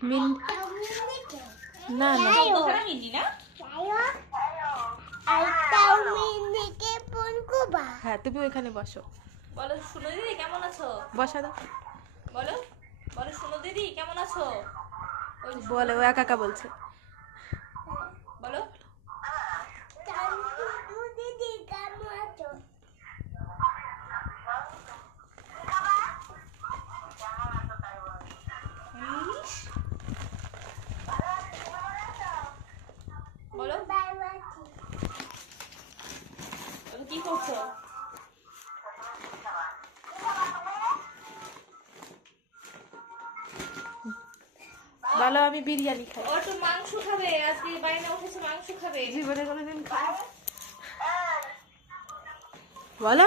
মিন না না মিনি না হ্যাঁ তুমি ওইখানে বসো। বলো শুনো দিদি কেমন আছো? বসা দাও। বলো বলো শুনো দিদি কেমন আছো? বলে ও একা একা বলছে। বলো বলো কি করছো? বলো আমি বিরিয়ানি খাই। ও তো মাংস খাবে, আজকে বাইরে উঠেছে মাংস খাবে। জীবনে কোনোদিন খাই। বলো